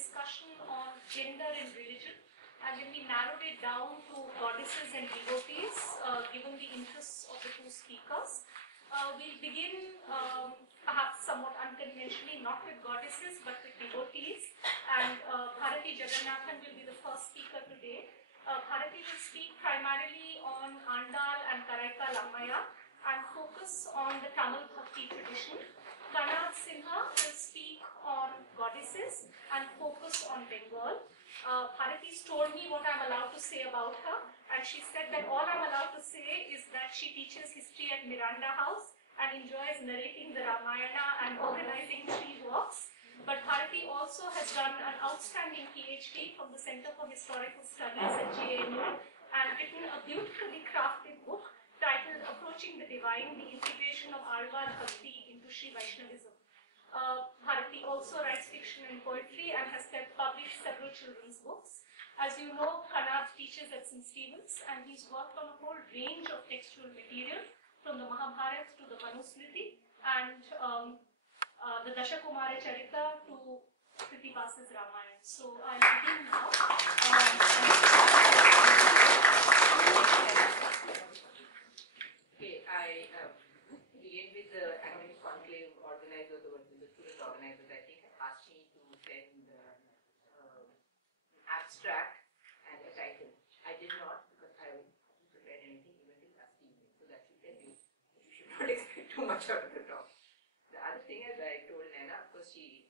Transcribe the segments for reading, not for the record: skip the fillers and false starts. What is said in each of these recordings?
discussion on gender and religion, and then we narrowed it down to goddesses and devotees, given the interests of the two speakers. We'll begin perhaps somewhat unconventionally, not with goddesses, but with devotees. And Bharati Jagannathan will be the first speaker today. Bharati will speak primarily on Andal and Karaikal Ammaya and focus on the Tamil Bhakti tradition. Kanad Sinha will speak on goddesses and focus on Bengal. Bharati's told me what I'm allowed to say about her, and she said that all I'm allowed to say is that she teaches history at Miranda House and enjoys narrating the Ramayana and organizing tree walks. But Bharati also has done an outstanding PhD from the Center for Historical Studies at JNU and written a beautifully crafted book titled Approaching the Divine, the Integration of Alvar Bhakti into Sri Vaishnavism. Bharati also writes fiction and poetry and has published several children's books. As you know, Kanad teaches at St. Stephen's, and he's worked on a whole range of textual material, from the Mahabharata to the Manusmriti, and the Dashakumara Charita to Kritipas's Ramayana. So I'll begin now. Okay, I begin with the academic conclave organizers, or the student organizers, I think, asked me to send an abstract and a title. I did not, because I hadn't prepared anything even till last evening. So that should tell you that you should not expect too much out of the talk. The other thing, as I told Naina, of course, she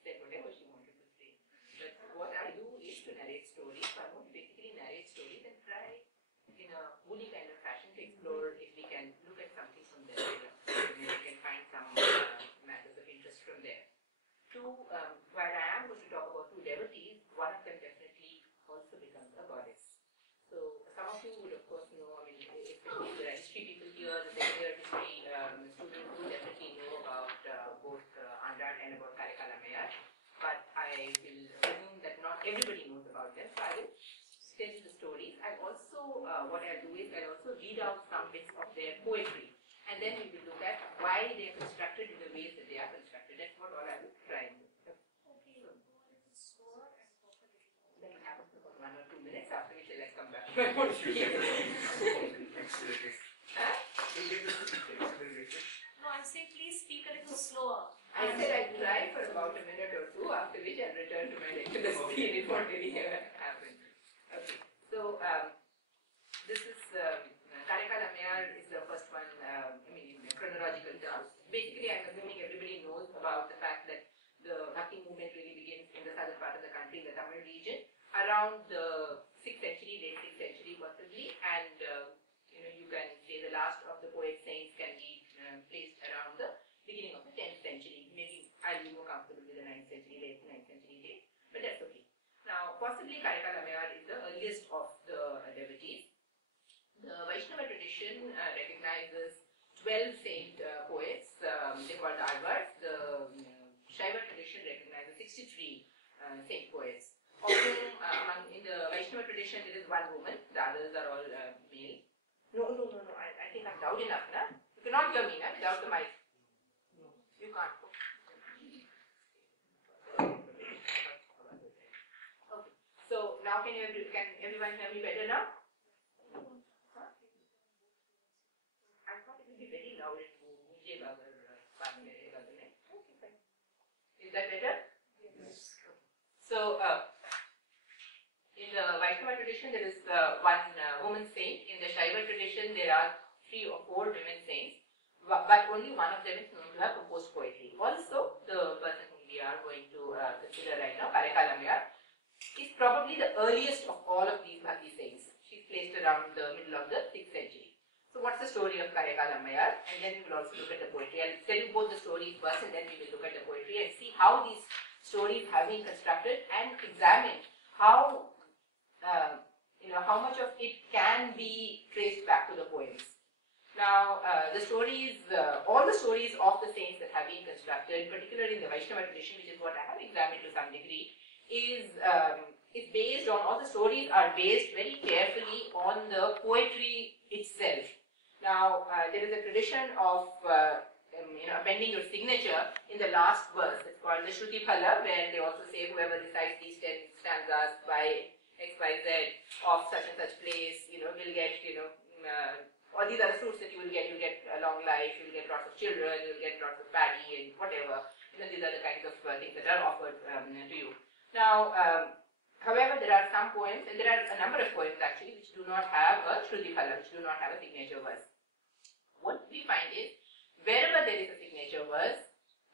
said whatever she wanted to say. But what I do is to narrate stories. So I want to basically narrate stories and try in a woolly kind of fashion to explore if we can look at something from there. Maybe we can find some matters of interest from there. While I am going to talk about two devotees, one of them definitely also becomes a goddess. So some of you would of course know, I mean, especially the history people here, the second-year history students who definitely know about both Andal and about Karaikal Ammaya. But I will assume that not everybody knows about them, so I will tell you the stories. And also, what I'll do is I'll also read out some bits of their poetry. And then we will look at why they are constructed in the ways that they are constructed. That's what all I will try and do. Okay, so, go a little slower and talk a little more. Then it happens for 1 or 2 minutes, after which I'll come back to my poetry. No, I'm saying please speak a little slower. I said I'd try for about a minute or two, after which I'll return to my lecture speed. It won't really happen. Okay, so this is Karaikal Ammaya is the first one, in chronological terms. Basically, I'm assuming everybody knows about the fact that the Bhakti movement really begins in the southern part of the country, in the Tamil region, around the 6th century, late 6th century possibly, and you can say the last of the poet saints can be placed around the beginning of the 10th century. Maybe I'll be more comfortable with the 9th century, late 9th century date, but that's okay. Now, possibly Karaikal Ammaya is the earliest of the devotees. The Vaishnava tradition recognizes 12 saint poets, they're called Alvars. The Shaiva tradition recognizes 63 saint poets. Often, in the Vaishnava tradition, there is one woman, the others are all male. No, I think I'm loud enough, na? You cannot hear me, na, without the mic. No, you can't. Okay, so now can everyone hear me better now? I thought it would be very loud and okay, fine. Is that better? Yes. So, in the Vaishnava tradition, there is one woman saint. In the Shaiva tradition, there are 3 or 4 women saints, but only one of them is known to have composed poetry. Also, the person whom we are going to consider right now, Karaikal Ammaya, is probably the earliest of all of these Bhakti saints. She's placed around the middle of the 6th century. So what's the story of Karaikal Ammaya? And then we will also look at the poetry. I'll tell you both the stories first, and then we will look at the poetry and see how these stories have been constructed and examine how how much of it can be traced back to the poems. Now, all the stories of the saints that have been constructed, particularly in the Vaishnava tradition, which is what I have examined to some degree, is based on, all the stories are based very carefully on the poetry itself. Now, there is a tradition of appending your signature in the last verse. It's called the Shruti Phala, where they also say whoever recites these 10 stanzas by XYZ of such and such place, will get, all these other fruits that you will get. You'll get a long life, you'll get lots of children, you'll get lots of paddy and whatever. These are the kinds of things that are offered to you. Now, however, there are some poems, and there are a number of poems actually, which do not have a Shruti Phala, which do not have a signature verse. What we find is, wherever there is a signature verse,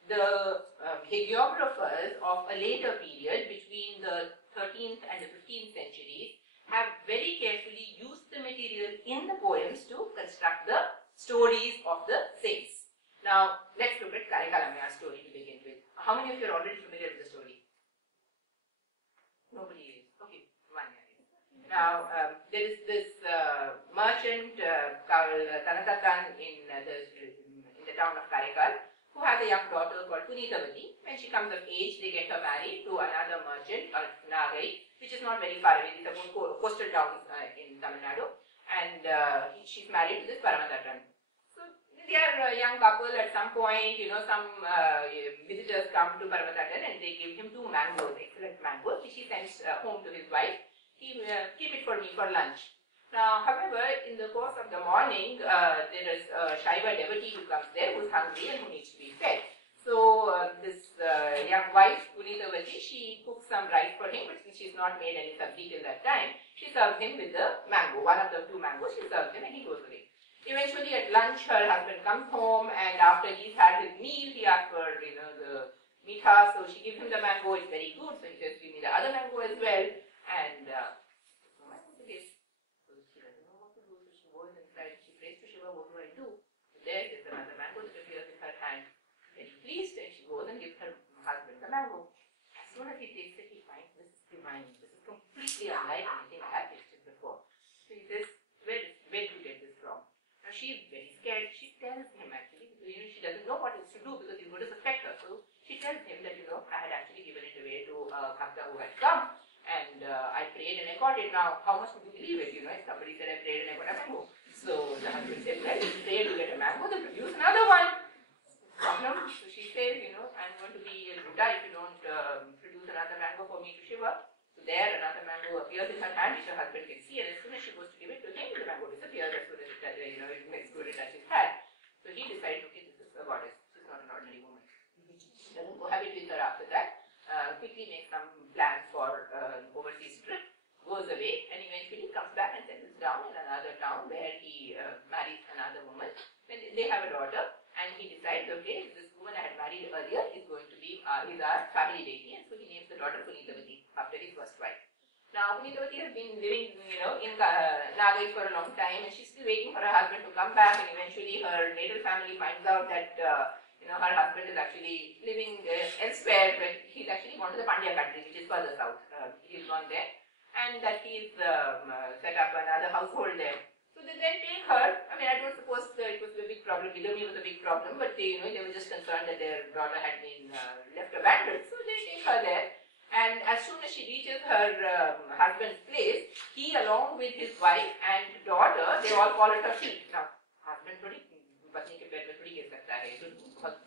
the hagiographers of a later period between the 13th and the 15th centuries have very carefully used the material in the poems to construct the stories of the saints. Now, let's look at Karikalamya's story to begin with. How many of you are already familiar with the story? Nobody is. Okay, one year. Now, there is this merchant called Tanatatan in the town of Karikal, who has a young daughter called Punitavati. When she comes of age, they get her married to another merchant, Nagai, which is not very far away. These are both coastal towns in Tamil Nadu. And she's married to this Paramatatan. So they are a young couple. At some point, some visitors come to Paramatatan and they give him 2 mangoes, excellent mangoes, which he sends home to his wife. Keep it for me for lunch. Now, however, in the course of the morning, there is a Shaiva devotee who comes there, who's hungry and who needs to be fed. So, this young wife, Punitavati, she cooks some rice for him, but since she's not made any sabzi till that time, she serves him with the mango, one of the 2 mangoes, she serves him and he goes away. Eventually, at lunch, her husband comes home, and after he's had his meal, he asks for, the mitha, so she gives him the mango. It's very good, so he says, give me the other mango as well, and so my husband is, so she doesn't know what to do, so she goes inside, she prays to Shiva, what do I do? So there's another mango that appears in her hand, very pleased, and she goes and gives her husband the mango. As soon as he takes it, he finds this is divine, this is completely unlike anything I have tasted before. So he says, where did you get this from? Now she is very scared. She tells him actually, she doesn't know what else to do because he's going to suspect her. So she tells him that, I had actually given it away to a bhakta who had come, and I prayed and I got it. Now, how much would you believe it? If somebody said I prayed and I got a mango. So the husband said, well, if you pray to get a mango, then produce another one. Problem. So she says, I'm going to be ruda if you don't produce another mango for me to Shiva. So there another mango appears in her hand, which her husband can see, and as soon as she goes to give it to him, the mango disappears as soon as it makes good it touches his hand. So he decides, okay, this is a goddess, she's not an ordinary woman. He doesn't cohabit with her after that, quickly makes some plans for overseas trip, goes away, and eventually comes back and settles down in another town where he marries another woman. When they have a daughter, and he decides, okay, this woman I had married earlier is going to be is our family deity, and so he names the daughter Punitavati after his first wife. Now, Punitavati has been living, in Nagai for a long time, and she's still waiting for her husband to come back, and eventually her natal family finds out that, her husband is actually living elsewhere, but he's actually gone to the Pandya country, which is further south. He's gone there, and that he's set up another household there. So they then take her. I don't suppose it was a big problem. Bigamy was a big problem, but they were just concerned that their daughter had been left abandoned. So they take her there, and as soon as she reaches her husband's place, he, along with his wife and daughter, they all fall at her feet. Now, husband थोड़ी पत्नी के पैर में थोड़ी गिर सकता है, तो बहुत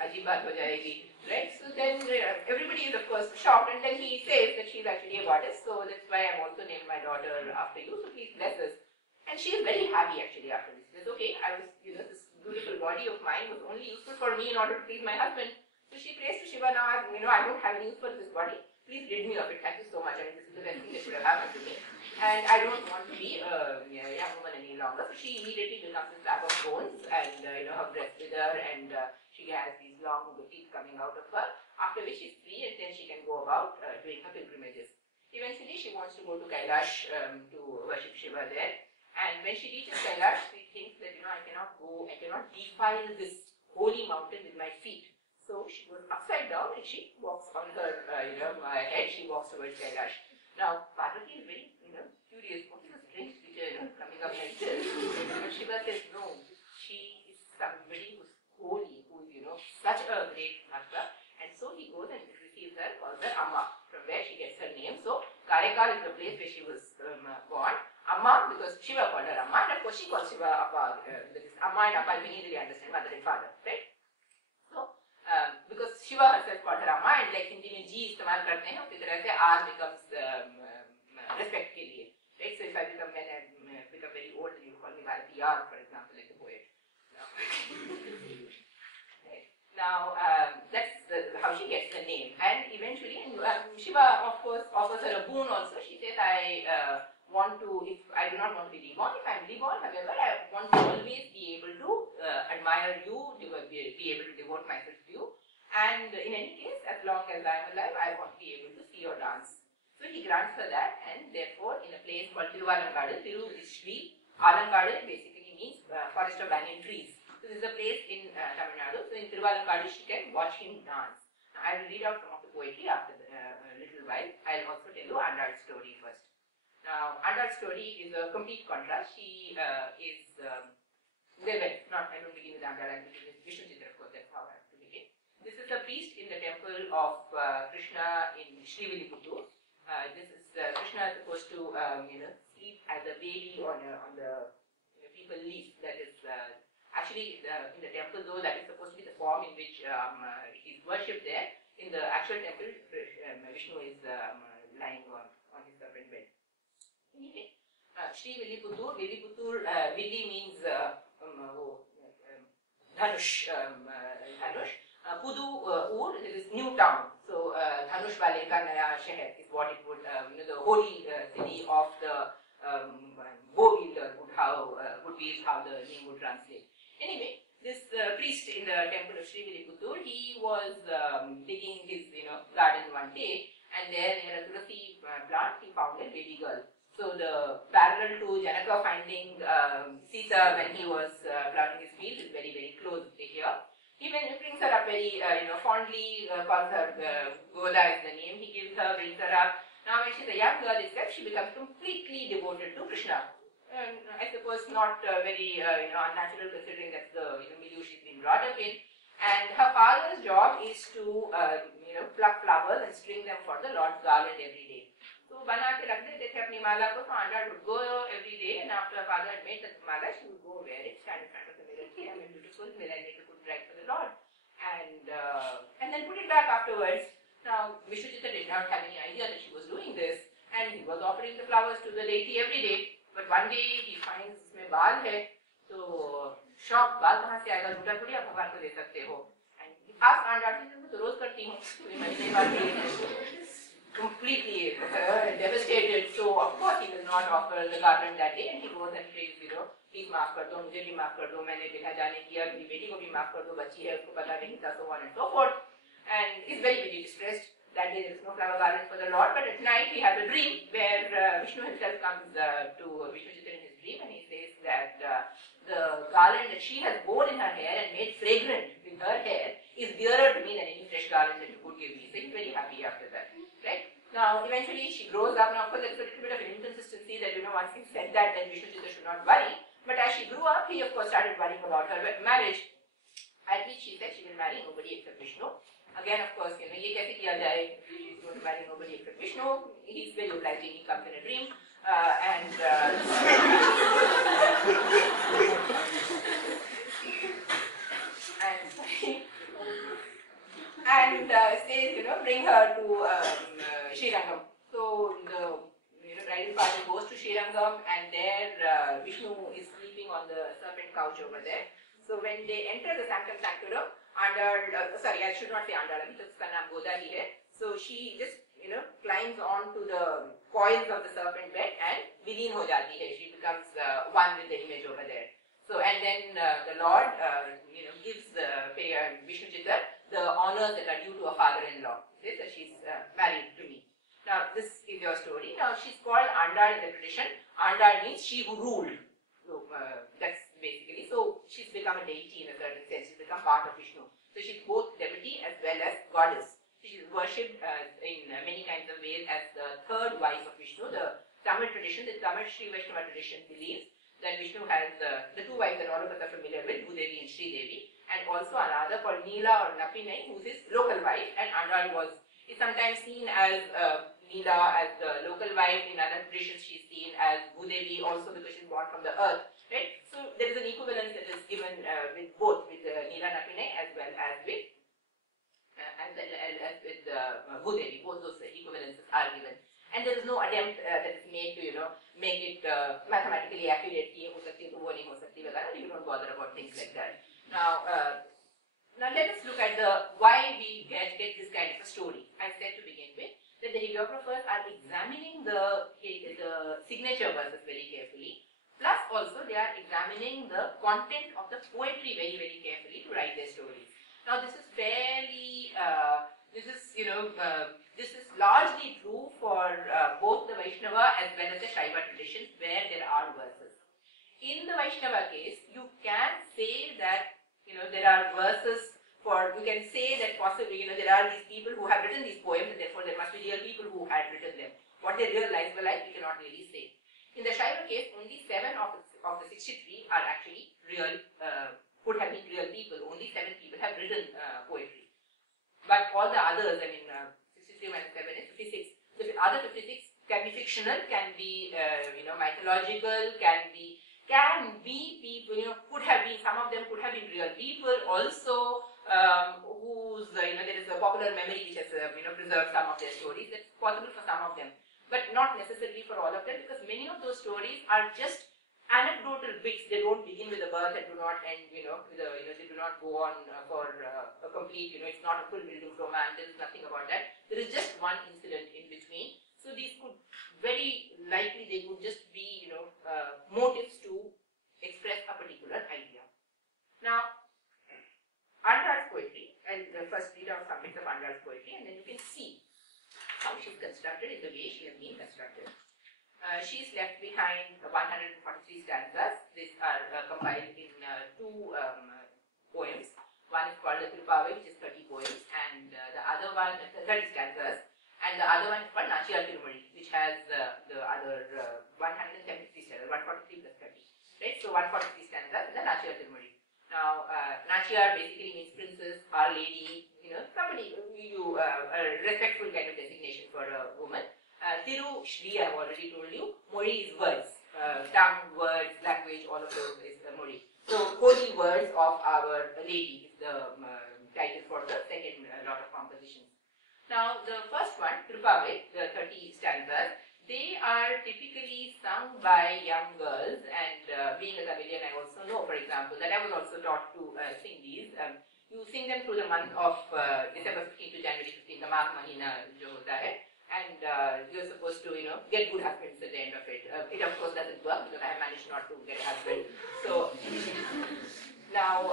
अजीब बात हो जाएगी, right? So then everybody is of course shocked, and then he says that she's actually a goddess. So that's why I'm also named my daughter after you. So please bless us. And she is very happy actually after this. She says, okay, I was, this beautiful body of mine was only useful for me in order to please my husband. So she prays to Shiva, now, I don't have any use for this body. Please rid me of it. Thank you so much. This is the best thing that should have happened to me. And I don't want to be a young woman any longer. So she immediately becomes a slab of bones, and, her breasts wither, and she has these long teeth coming out of her. After which she's free, and then she can go about doing her pilgrimages. Eventually, she wants to go to Kailash to worship Shiva there. And when she reaches Kailash, she thinks that, I cannot defile this holy mountain with my feet. So she goes upside down and she walks on her, head, she walks towards Kailash. Now, Parvati is very, curious, what is a strange creature, coming up like this? But Shiva says, no, she is somebody who's holy, who is, such a great bhakta. And so he goes and receives her, calls her Amma, from where she gets her name. So, Karikal is the place where she was born. Amma, because Shiva called her Amma, and of course she calls Shiva Appa. That is, Amma and Appa, we need to understand mother and father, right? because Shiva herself called her Amma, and like Hindi में G इस्तेमाल करते हैं, उसी तरह से R becomes respect के लिए, right? So if I become very old, then you call me Bharati R, for example, like the poet. Right. Now that's how she gets the name, and eventually, Shiva of course offers her a boon also. She says, if I do not want to be reborn, if I am reborn, however, I want to always be able to admire you, be able to devote myself to you, and in any case, as long as I am alive, I want to be able to see your dance. So he grants her that, and therefore, in a place called Tiruvalankkadu, Tiru is Shri, Alankkadu basically means forest of banyan trees. So this is a place in Tamil Nadu. So in Tiruvalankkadu, she can watch him dance. Now, I will read out some of the poetry after a little while. I will also tell you Andal's story first. Now, Andal's story is a complete contrast. She is I don't begin with Andal, I begin with Vishnu Chitra, of course, that's how I have to begin. This is a priest in the temple of Krishna in Srivilliputturu. This is Krishna is supposed to sleep as a baby on the people leaf. That is actually in the temple, though, that is supposed to be the form in which he's worshipped there. In the actual temple, Vishnu is lying on his serpent bed. Anyway, Shri Villiputturu. Villi means Dhanush. Pudu Ur, it is new town. So Dhanush Wale ka Naya Sheher is what it would, the holy city of the bow wielder would be how the name would translate. Anyway, this priest in the temple of Shri Villiputturu, he was digging his garden one day, and there near a tulasi plant he found a baby girl. So the parallel to Janaka finding Sita when he was plowing his field is very, very close here. He brings her up very fondly, calls her Goda is the name he gives her, brings her up. Now when she's a young girl itself, she becomes completely devoted to Krishna. I suppose not very unnatural considering that's the milieu she's been brought up in. And her father's job is to pluck flowers and string them for the Lord's garland every day. So बना के रख देते थे अपनी माला को, so Andal would go every day, and after her father had made the mala, she would go wear it, stand in front of the mirror, say, I'm a beautiful mirror, I make a good bride for the Lord, and then put it back afterwards. Now Vishnu Chitra did not have any idea that she was doing this, and he was offering the flowers to the deity every day. But one day he finds इसमें बाल है, तो शौक बाल कहाँ से आएगा, झूठा थोड़ी आप भगवान को दे सकते हो. And he asked Andal, मैं तो रोज करती हूँ, completely devastated. So of course he will not offer the garland that day, and he goes and prays, please माफ कर दो, मुझे भी माफ कर दो, मैंने बिना जाने किया, मेरी बेटी को भी माफ कर दो, बच्ची है उसको पता नहीं था, so on and so forth. And he's very, very distressed. That day there is no flower garland for the Lord, but at night he has a dream where Vishnu himself comes to Vishnu Chitra in his dream, and he says that the garland that she has worn in her hair and made fragrant with her hair is dearer to me than any fresh garland that you could give me. So he's very happy after that. Right? Now, eventually she grows up. Now, of course, there is a little bit of an inconsistency that, once he said that, then Vishnu Chitra should not worry. But as she grew up, he, of course, started worrying about her marriage. At which she said she will marry nobody except Vishnu. Again, of course, ये कैसे किया जाए? She's going to marry nobody except Vishnu. He's very obliging. He comes in a dream. And says, bring her to Srirangam. So the bridal party goes to Srirangam, and there Vishnu is sleeping on the serpent couch over there. So when they enter the sanctum sanctorum, I should not say Andal, because uska naam Goda hi hai. So she just climbs onto the coils of the serpent bed and vileen ho jati hai. She becomes one with the image over there. So and then the Lord gives Vishnu Chitra the honors that are due to a father-in-law. Says that she's married to me. Now this is your story. Now she's called Andal in the tradition. Andal means she who ruled. So that's basically, so she's become a deity in a certain sense. She's become part of Vishnu. So she's both devotee as well as goddess. She's worshipped in many kinds of ways as the third wife of Vishnu. The Tamil tradition, the Tamil Sri Vaishnava tradition believes that Vishnu has the two wives that all of us are familiar with, Bhudevi and Sri Devi, and also another called Neela or Napinai, who's his local wife, and Andal is sometimes seen as Neela as the local wife. In other traditions she's seen as Bhudevi also because she's born from the earth. Right? So there is an equivalence that is given with both, with Neela Napinai as well as with Bhudevi, both those equivalences are given. And there is no attempt that is made to, make it mathematically accurate. You don't bother about things like that. Now let us look at why we get this kind of a story. I said to begin with that the hagiographers are examining the signature verses very carefully. Plus also they are examining the content of the poetry very, very carefully to write their stories. Now this is fairly, this is largely true for both the Vaishnava as well as the Shaiva traditions where there are verses. In the Vaishnava case, you can say that, there are verses you can say that possibly, there are these people who have written these poems and therefore there must be real people who had written them. What their real lives were like, we cannot really say. In the Shaiva case, only 7 of the 63 are actually real, could have been real people. Only 7 people have written poetry. But all the others, 63 minus 7 is 56. So the other 56 can be fictional, can be, mythological, can be people, could have been, some of them could have been real people also, whose, there is a popular memory which has, preserved some of their stories. That's possible for some of them, but not necessarily for all of them, because many of those stories are just anecdotal bits. They don't begin with a birth and do not end, they do not go on for a complete, it's not a full building romance. There is nothing about that. There is just one incident in between. So these could very likely, they could just be, motives to express a particular idea. Now, Andra's poetry, and first read out some bits of Andra's poetry, and then you can see how she's constructed in the way she has been constructed. She's left behind 143 stanzas. These are compiled in 2 poems. One is called the Tirupavai, which is 30 poems, and the other one, 30 stanzas, and the other one is called Nachiyar Tirumari, which has the other 173 stanzas, 143 plus 30. Right? So 143 stanzas in the Nachiyar Tirumari. Now, Nachiyar basically means princess, our lady, somebody, a respectful kind of designation for a woman. Tiru, Shri, I have already told you. Mori is words, tongue, words, language, all of those is Mori. So, holy words of our lady is the title for the second lot of compositions. Now, the first one, Tirupavai, the 30 stanzas, they are typically sung by young girls, and being a Tamilian, I also know, for example, that I was also taught to sing these. You sing them through the month of December 15 to January 15, the Magh Mahina jo hota hai, and you're supposed to, get good husbands at the end of it. It of course doesn't work because I have managed not to get a husband. So now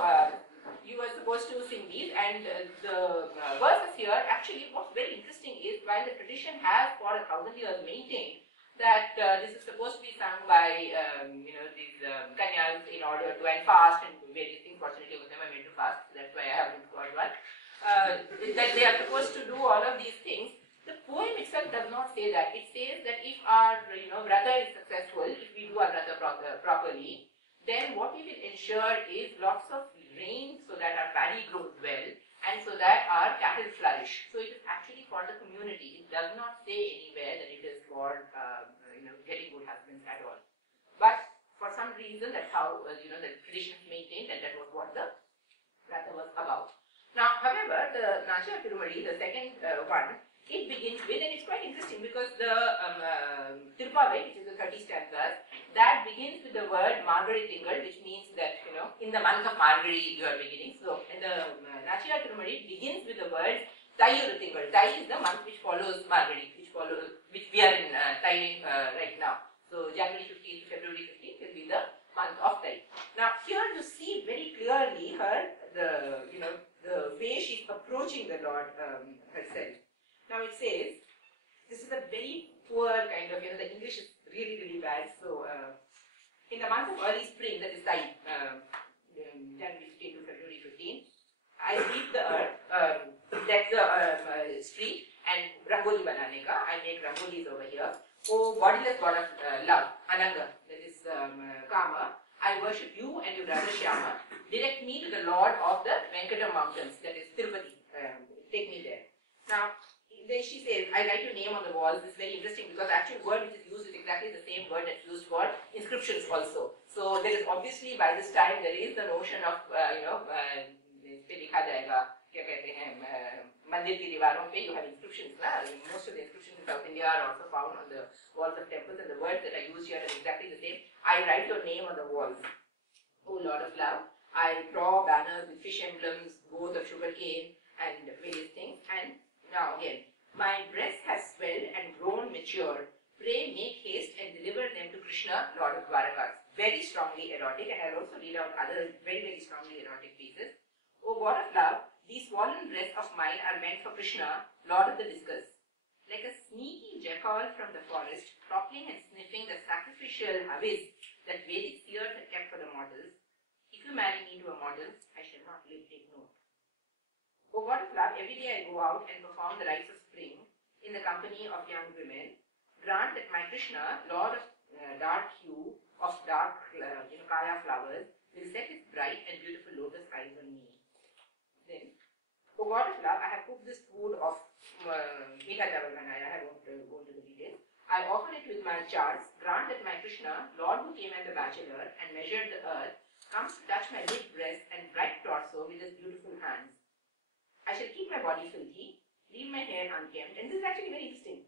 you are supposed to sing these, and the verses here, actually what's very interesting is, while the tradition has for 1,000 years maintained that this is supposed to be sung by these kanyas in order to and fast and various things. Fortunately, I was never made to fast, so that's why I haven't got one. That they are supposed to do all of these things. The poem itself does not say that. It says that if our vrata is successful, if we do our vrata properly, then what we will ensure is lots of rain so that our paddy grows well and so that our cattle flourish. So it is actually for the community. It does not say anywhere that it is for getting good husbands at all. But for some reason, that's how the tradition is maintained, and that was what the vrata was about. Now, however, the Nachiyar Tirumari, the second one, it begins with, and it's quite interesting because the Tirupavai, which is the 30 stanzas, that begins with the word Margari Tingal, which means that, in the month of Margari you are beginning. So, in the Nachiyar Tirumari, it begins with the word Taiyur Tingal. Tai is the month which follows Margari, which we are in Tai right now. So, January 15th to February 15th will be the month of Tai. Now, here you see very clearly the way she's approaching the Lord herself. Now it says, this is a very poor kind of, the English is really, really bad. So, in the month of early spring, that is Tai, January 15 to February 15, I sweep the earth, deck the street, and Rangoli banane ka. I make Rangolis over here. Oh, bodiless god of love, Ananga, that is Kama. I worship you and your brother Shyama. Direct me to the Lord of the Venkata mountains, that is Tirupati. Take me there. Now, then she says, I write your name on the walls. This is very interesting because the actual word which is used is exactly the same word that's used for inscriptions also. So there is obviously, by this time, there is the notion of, मंदिर मंदिर की दीवारों पे you have inscriptions. Most of the inscriptions in South India are also found on the walls of temples, and the words that I use here are exactly the same. I write your name on the walls. O Lord of Love. I draw banners with fish emblems, boughs of sugar cane, and various things. And now again, my breast has swelled and grown mature. Pray make haste and deliver them to Krishna, Lord of Dwarakas. Very strongly erotic, and I'll also read out other very, very strongly erotic pieces. O God of love, these swollen breasts of mine are meant for Krishna, Lord of the discus. Like a sneaky jackal from the forest, toppling and sniffing the sacrificial abyss that Vedic seers had kept for the mortals. If you marry me to a mortal, I shall not live, take note. O God of love, every day I go out and perform the rites of spring in the company of young women. Grant that my Krishna, Lord of dark hue, of dark kaya flowers, will set his bright and beautiful lotus eyes on me. Then, O God of love, I have cooked this food of Meetha Chawal Banaya. I won't go into the details. I offer it with my charts. Grant that my Krishna, Lord who came as a bachelor and measured the earth, comes to touch my lit breast and bright torso with his beautiful hands. I shall keep my body filthy, leave my hair unkempt, and this is actually very interesting.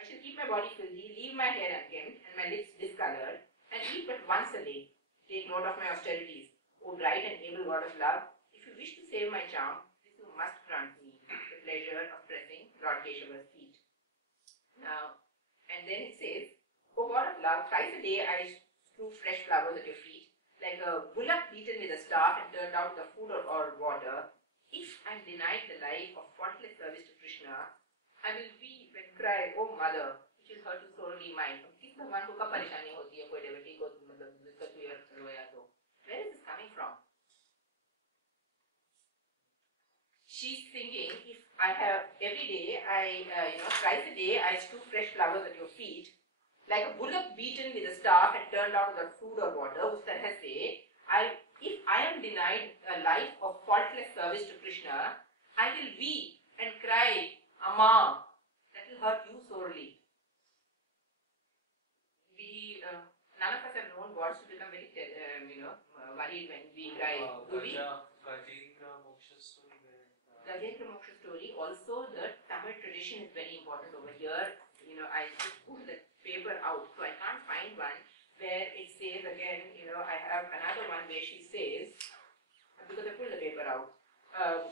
I shall keep my body filthy, leave my hair unkempt, and my lips discolored, and eat but once a day. Take note of my austerities. O bright and able God of love, if you wish to save my charm, this you must grant me, the pleasure of pressing Lord Keshava's feet. Now, and then it says, O God of love, thrice a day I strew fresh flowers at your feet, like a bullock beaten with a staff and turned out the food or water. If I am denied the life of faultless service to Krishna, I will weep and cry, O mother, which is hurt sorely mine. किस भगवान को कब परेशानी होती है कोई devotee को मतलब दिक्कत हुई और रोया तो? Where is this coming from? She's thinking, if I have every day, thrice a day, I strew fresh flowers at your feet, like a bullock beaten with a staff and turned out without food or water. उस तरह से, if I am denied a life of faultless service to Krishna, I will weep and cry, Amma, that will hurt you sorely. None of us have known gods to become very, worried when we cry. Do we? Gajendra Moksha story. Gajendra Moksha story. Also, the Tamil tradition is very important over here. I just pulled the paper out, so I can't find one where it says again. I have another one where she says, because I pulled the paper out.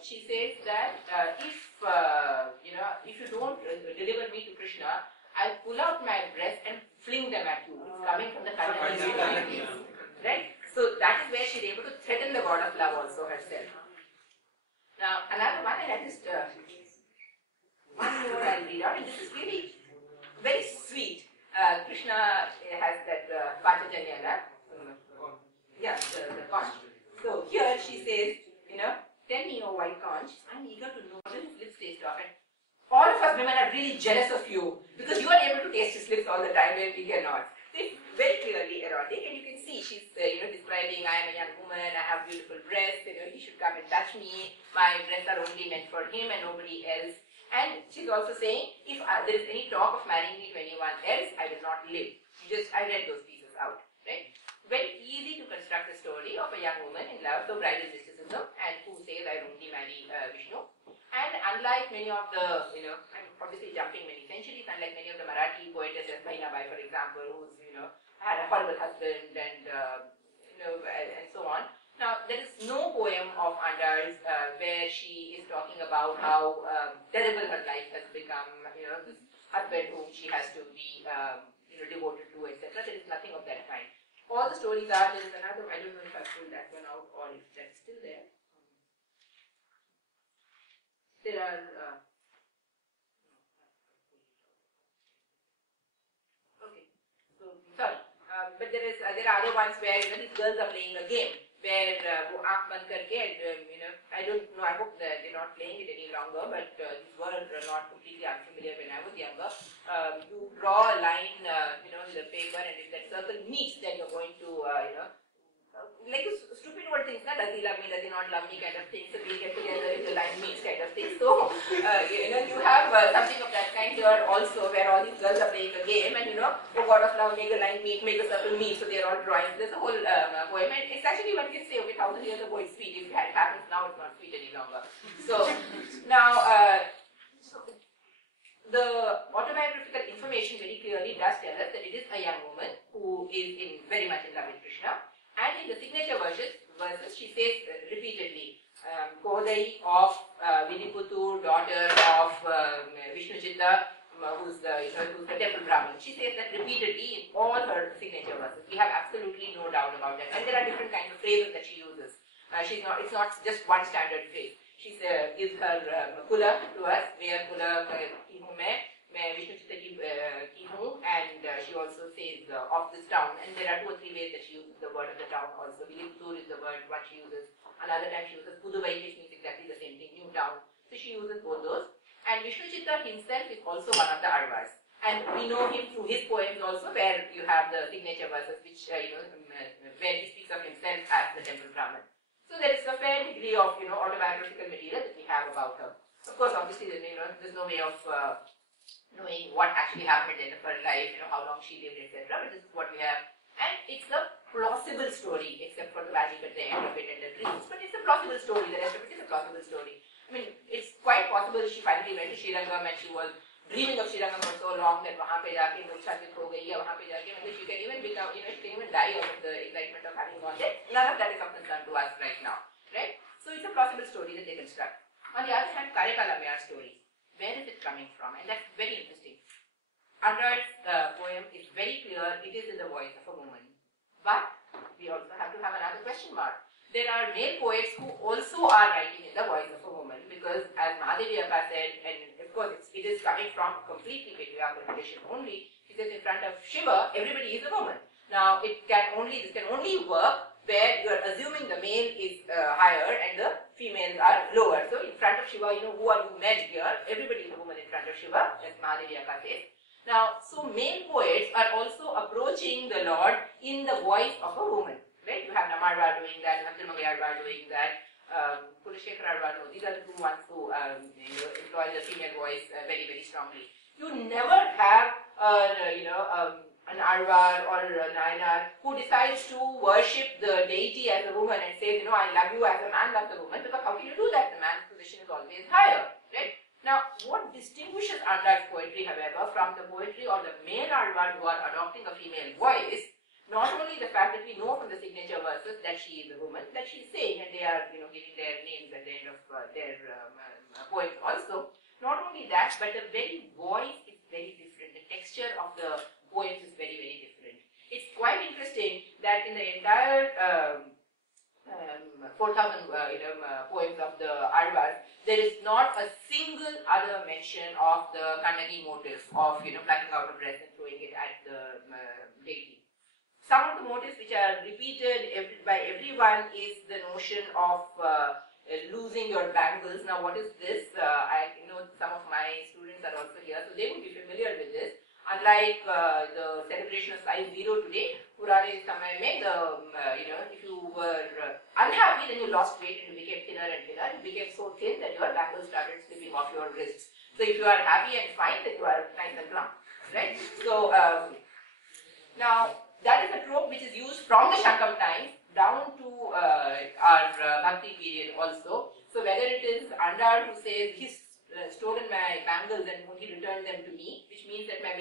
She says that if you don't deliver me to Krishna, I'll pull out my breast and fling them at you. It's coming from the Kalyanani. Right? So that is where she's able to threaten the God of love also herself. Now, another one, and I just one more I'll read out, and this is really very sweet. Krishna has that Pachajanya, the conch. So here she says, tell me, O white conch, I'm eager to know how his lips taste of it. All of us women are really jealous of you because you are able to taste his lips all the time where we cannot. It's very clearly erotic, and you can see she's describing, I am a young woman, I have beautiful breasts, he should come and touch me, my breasts are only meant for him and nobody else. And she's also saying, if there is any talk of marrying me to anyone else, I will not live. I read those pieces out, right? Very easy to construct a story of a young woman in love, so bridal mysticism, and who says, I only marry Vishnu. And unlike many of the, I'm obviously jumping many centuries, unlike many of the Marathi poetesses, Bahinabai, for example, who's, had a horrible husband and, and so on. Now, there is no poem of Andar's where she is talking about how terrible her life has become, this husband whom she has to be, devoted to, etc. There is nothing of that kind. All the stories are, there is another, I don't know if I pulled that one out or if that's still there. There are, okay, so, sorry, but there are other ones where, these girls are playing a game, where, wo aankh band karke, I don't know, I hope that they're not playing it any longer, but these were not completely unfamiliar when I was younger. You draw a line, in the paper, and if that circle meets, then you're going to, like stupid old things, that does he love me, does he not love me kind of thing. So we get together if the line meets kind of thing. So you have something of that kind here also, where all these girls are playing a game, and oh God of love, make the line meet, make the circle meet. So they are all drawing. There's a whole poem, and it's actually, one can say, okay, 1,000 years ago it's sweet. If it happens now, it's not sweet any longer. So now. The autobiographical information very clearly does tell us that it is a young woman who is very much in love with Krishna. And in the signature verses she says repeatedly, Kodai of Vidiputur, daughter of Vishnu Chitta, who's the temple Brahmin. She says that repeatedly in all her signature verses. We have absolutely no doubt about that. And there are different kinds of phrases that she uses. It's not just one standard phrase. She gives her kula to us, where kula ki hu main Vishnu Chitta ki hu, and she also says of this town. And there are 2 or 3 ways that she uses the word of the town also. Viliptur is the word what she uses. Another time she uses Puduvai, which means exactly the same thing, new town. So she uses both those. And Vishnu Chitta himself is also one of the Arvas. And we know him through his poems also, where you have the signature verses, which where he speaks of himself as the temple Brahmin. So there is a fair degree of autobiographical material that we have about her. Of course, obviously, there's no way of knowing what actually happened in her life, how long she lived, etc. But this is what we have, and it's a plausible story, except for the magic at the end of it and the dreams. But it's a plausible story. The rest of it is a plausible story. I mean, it's quite possible she finally went to Srirangam and she was dreaming of Srirangam for so long that वहाँ पे जाके मूर्छान्वित हो गई है, वहाँ पे जाके she can even become, she can even die out of the excitement of having gone there. None of that is of concern to us right now, right? So it's a plausible story that they construct. On the other hand, Karekala Mayar's story, where is it coming from? And that's very interesting. Andra's poem is very clear, it is in the voice of a woman. But we also have to have another question mark. There are male poets who also are writing in the voice of a woman, because as Mahadevi Akka said, and of course it is coming from completely patriarchal tradition only, she says in front of Shiva, everybody is a woman. Now this can only work where you are assuming the male is higher and the females are lower. So in front of Shiva, who are you men here? Everybody is a woman in front of Shiva, as Mahadevi Akka says. Now, so male poets are also approaching the Lord in the voice of a woman. Right? You have Namarwa doing that, Nathirmangyarwa doing that, Kulashekhararwa. These are the 2 ones who employ the female voice very, very strongly. You never have an Arvar or a Nayanar who decides to worship the deity as a woman and says, I love you as a man loves a woman, because how can you do that? The man's position is always higher. Right? Now, what distinguishes Andar's poetry, however, from the poetry of the male Arvar who are adopting a female voice, not only the fact that we know from the signature verses that she is a woman, that she is saying, and they are giving their names at the end of their poems also. Not only that, but the very voice is very different. The texture of the poems is very, very different. It's quite interesting that in the entire 4,000 poems of the Arvas, there is not a single other mention of the Kannagi motif of plucking out a breath and throwing it at the deity. Some of the motifs which are repeated by everyone is the notion of losing your bangles. Now, what is this? I know some of my students are also here, so they would be familiar with this. Unlike the celebration of size 0 today, Purane Samay mein, if you were unhappy, then you lost weight and you became thinner and thinner. You became so thin that your bangles started slipping off your wrists. So, if you are happy and fine, then you are nice and plump, right? So, now, that is a trope which is used from the Shankam times down to our Bhakti period also. So whether it is Andar who says he's stolen my bangles and he returned them to me, which means that and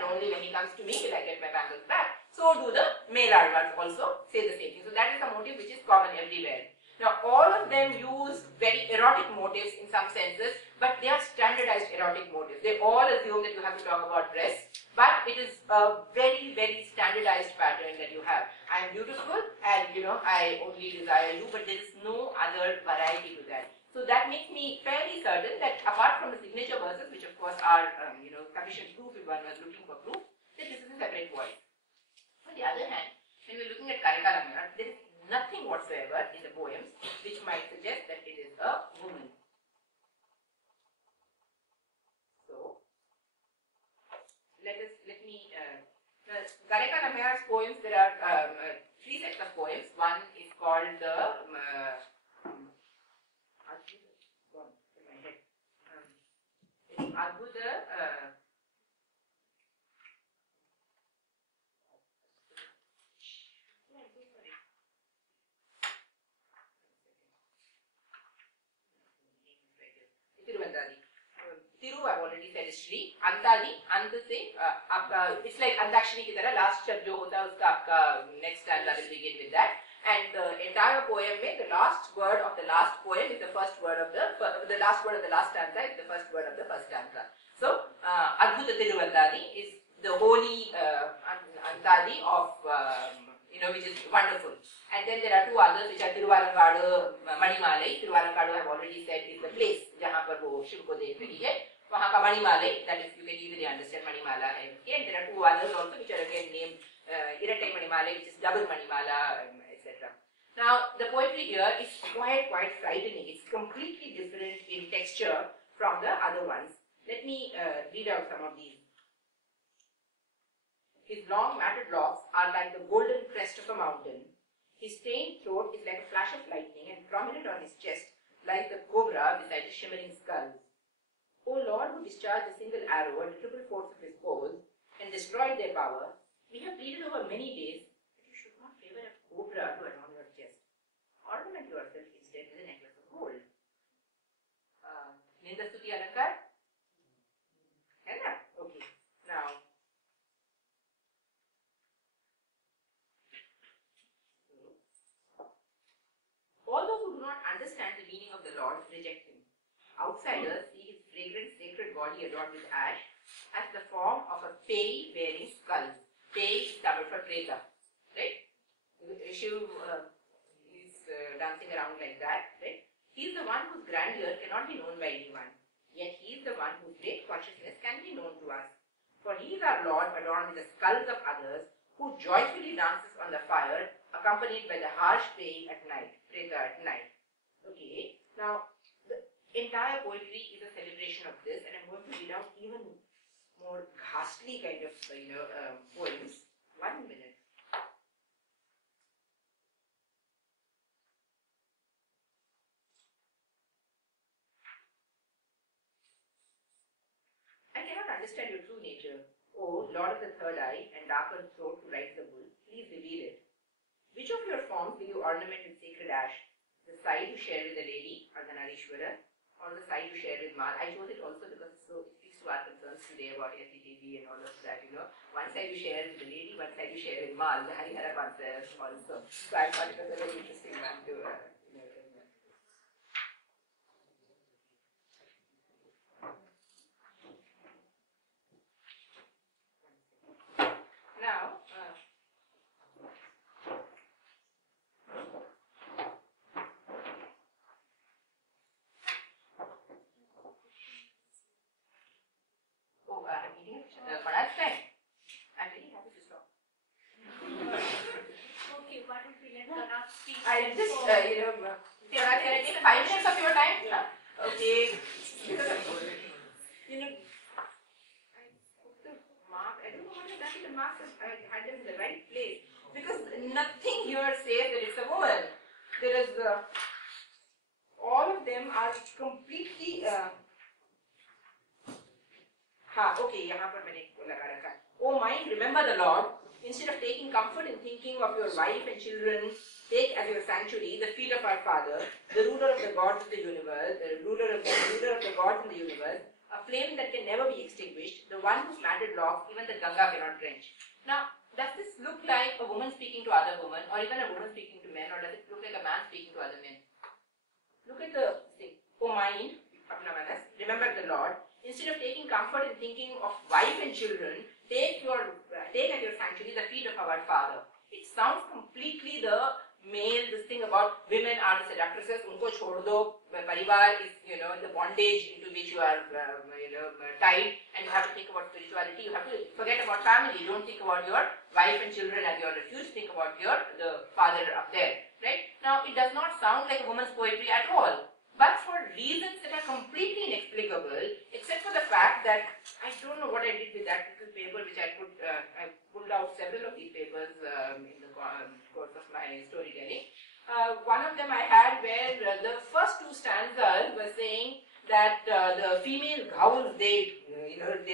only when he comes to me will I get my bangles back. So do the male Arvas also say the same thing. So that is a motive which is common everywhere. Now all of them use very erotic motives in some senses, but they are standardized erotic motives. They all assume that you have to talk about breasts, but it is a very, very standardized pattern that you have. I am beautiful and I only desire you, but there is no other variety to that. So that makes me fairly certain that apart from the signature verses, which of course are sufficient proof if one was looking for proof, that this is a separate voice. On the other hand, when we are looking at Karekala Mayar, there is nothing whatsoever in the poems which might suggest that it is a woman. So, let me Karekala Mayar's poems, there are 3 sets of poems. One called the gone in my head. It's Adbhuta. Tiruvandadi. Tiru I've already said is Shri. Antadi, Ant से आपका it's like antakshari की तरह last शब्द जो होता है उसका आपका next stanza will begin with that. And the entire poem में the last word of the last poem is the first word of the last word of the last stanza is the first word of the first stanza. So Adbhuta Tiruvandadi is the holy Antadi of which is wonderful. And then there are two others which are Tiruvalangadu, Manimalai. Tiruvalangadu I have already said is the place जहाँ पर वो शिव को देख रही है. वहाँ का Manimalai, that is you can easily understand Manimala है. And there are two others also which are again named Iratai Manimalai, which is double Manimala, etc. Now the poetry here is quite frightening. It's completely different in texture from the other ones. Let me read out some of these. His long matted locks are like the golden crest of a mountain. His stained throat is like a flash of lightning, and prominent on his chest lies the cobra beside his shimmering skull. O Lord, who discharged a single arrow at the triple force of his foes and destroyed their power, we have pleaded over many days that you should not favor a cobra to adorn your chest. Ornament yourself instead with a necklace of gold. Nindastuti Alankar? Okay. Now, all those who do not understand the meaning of the Lord reject him. Outsiders see his fragrant sacred body adorned with ash as the form of a pei wearing skulls. Pei is double for Preta, right? Shiv is dancing around like that, right? He is the one whose grandeur cannot be known by anyone. Yet he is the one whose great consciousness can be known to us. For he is our Lord adorned with the skulls of others, who joyfully dances on the fire, accompanied by the harsh praying at night, Preta at night. Okay, now the entire poetry is a celebration of this, and I'm going to read out even more ghastly kind of poems. 1 minute. I cannot understand your true nature. O Lord of the third eye and darkened throat who rides the bull, please reveal it. Which of your forms will you ornament with sacred ash? The side you share with the lady, Ardhanarishwara, or the side you share with Mal? I chose it also because it speaks to our concerns today about SCTV and all of that, One side you share with the lady, one side you share with Mal, the Harihara concept also. So I thought it was a very interesting one to Now, I'm eating Panad's time. I'm very happy to stop. Okay, why don't we let Kanat speak? I'll just, Panad, can I take 5 minutes of your time? Okay. I put the mark. I don't know what I've done with the mark. I had them in the right place. Because nothing here says that it's a woman. There is, all of them are completely, okay, यहाँ पर मैंने लगा रखा है. O mind, remember the Lord. Instead of taking comfort in thinking of your wife and children, take as your sanctuary the feet of our Father, the ruler of the gods of the universe, the ruler of the gods in the universe, a flame that can never be extinguished, the one whose matted locks even the Ganga cannot drench. Now, does this look like a woman speaking to other women, or even a woman speaking to men, or does it look like a man speaking to other men? Look at the thing. O mind, remember the Lord. Instead of taking comfort in thinking of wife and children, take as your sanctuary the feet of our Father. It sounds completely the male, this thing about women are the seductresses, unko chhod do, parivar is, the bondage into which you are, tied, and you have to think about spirituality, you have to forget about family, don't think about your wife and children as your refuge, think about the father up there, right? Now, it does not sound like a woman's poetry at all. But for reasons that are completely inexplicable, except for the fact that I don't know what I did with that little paper which I pulled out several of these papers in the course of my storytelling. one of them I had where the first two stanzas were saying that the female ghouls, they